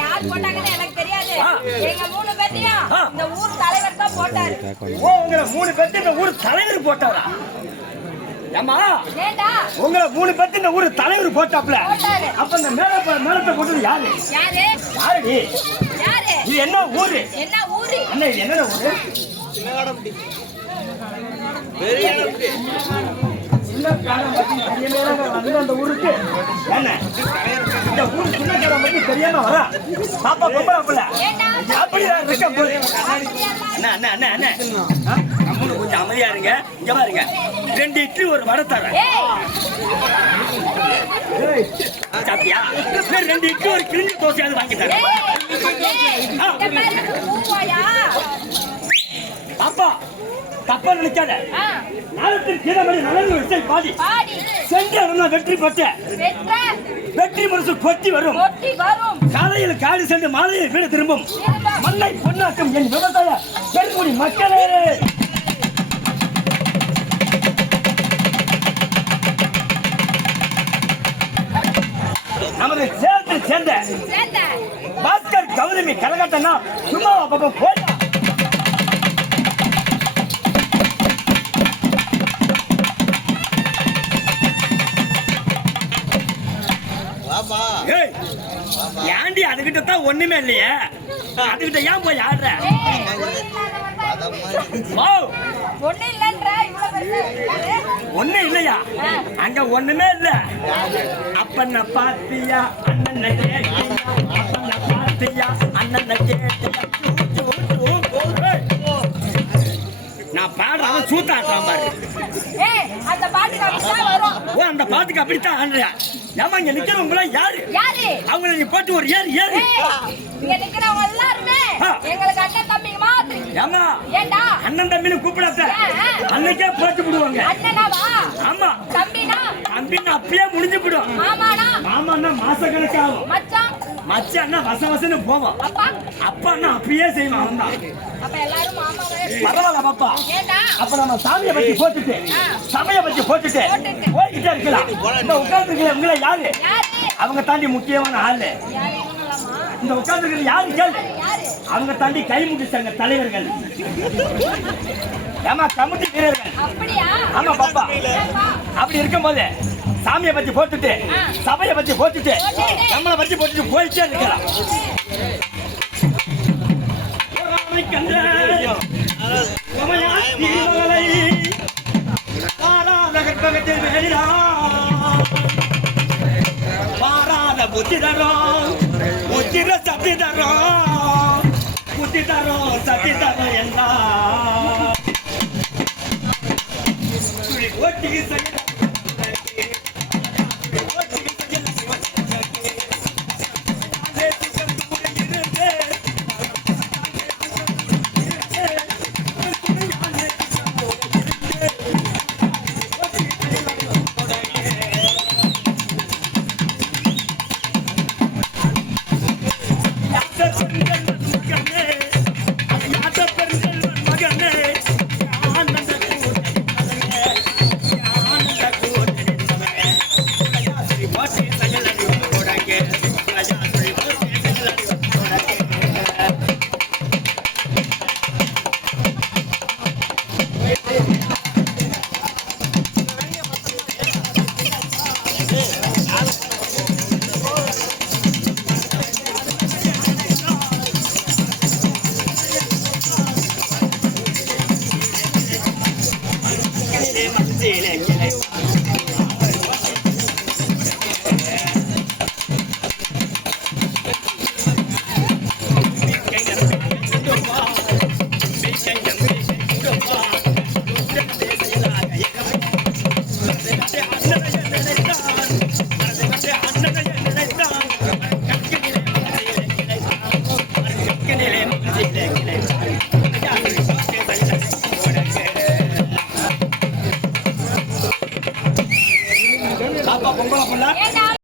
யார் போட்டாங்கன்னு எனக்கு தெரியாது. எங்க 3 பேத்தையும் இந்த ஊர் தலைவர் தான் போட்டாரு. ஓ, உங்க 3 பேத்தை இந்த ஊர் தலைவர் போட்டாரா? ஏமா, உங்களை 3 பேத்து இந்த ஊர் தலைவர் போட்டாப்ல. அப்ப இந்த மேலத்தை போட்டது யாரு? யாரு? இது என்ன ஊரு? அண்ணா, இது என்ன ஊரு? அந்த ஊருக்கு என்ன இந்த ஊரு சின்ன பத்தி தெரியாம வர பாப்பா பொம்பளை அப்படி கொஞ்சம் அமைதியா இருங்க. இங்க பாருங்க, 2 இட்லி ஒரு வடை தரேன். சாப்பிட்டியா? 2 இட்லி ஒரு கிழிஞ்ச தோசையாவது வாங்கி தரேன். பாப்பா தப்பா நினைக்காத. நாளத்தின் கீழமணி நலன் விசை பாடி சென்று வெற்றி பெற்ற வெற்றி மனசு கொட்டி வரும். காலையில் காடி சென்று மாலையில் வீடு திரும்பும். மண்ணை பொன்னாக்கும் என் விவசாய பெருங்குடி மக்களே. நமது சேலத்தில் சேர்ந்த பாஸ்கர் கௌதமி கலகட்டனா சும்மா பாப்பா போய் ஏண்டி அதுகிட்ட தான் ஒண்ணுமே இல்லையே, அதுகிட்ட ஏன் போய் ஆடுற? ஒண்ணு இல்லையா? அங்க ஒண்ணுமே இல்ல. அப்பன பாத்தியா அண்ணன் கேட்டியா, அப்பன பாத்தியா அண்ணன் கேட்டியா. நான் பாடுறவன் சூத்தாடுறான் பாரு. அந்த பாட்டுக்கு அப்படித்தான் ஆடுறியா? ஏமா இங்க நிக்கிறவங்க யாரு? அவங்கள நீ போட்டு ஒரு ஏறு ஏறு. ஏமா அண்ணன் தம்பின்னு கூப்பிடாத, அன்னைக்கே போட்டு விடுவாங்க. ஆமா, தம்பின்னா அப்பயே முடிஞ்சு விடும். மாமான்னா மாச கணக்கு ஆகும். மச்சான்னா வசவசன்னு போவோம். அப்பான்னா அப்பயே செய்வான். அவன் தான் பரவாயில்ல பாப்பா. அப்ப நம்ம சாமியை பத்தி போட்டுட்டு சமய பத்தி போட்டுட்டு போய்கிட்டே இருக்கலாம். இந்த உட்கார்ந்து உங்களை யாரு? அவங்க தாண்டி முக்கியமான ஆளு. இந்த உட்கார்ந்து யாரு கேளு? அவங்க தாண்டி கைமுடி சங்க தலைவர்கள். ஏமா கமிட்டி வீரர்கள். ஆமா பாப்பா. அப்படி இருக்கும் போது சாமியை பத்தி போட்டுட்டு சபையை பத்தி போட்டுட்டு நம்மளை பத்தி போட்டுட்டு போயிட்டே இருக்கலாம். பாராத புத்தி தரோம், புத்திர சக்தி தரோம், புத்தி தரோம் சக்தி தரோம் எல்லாம் ஓட்டி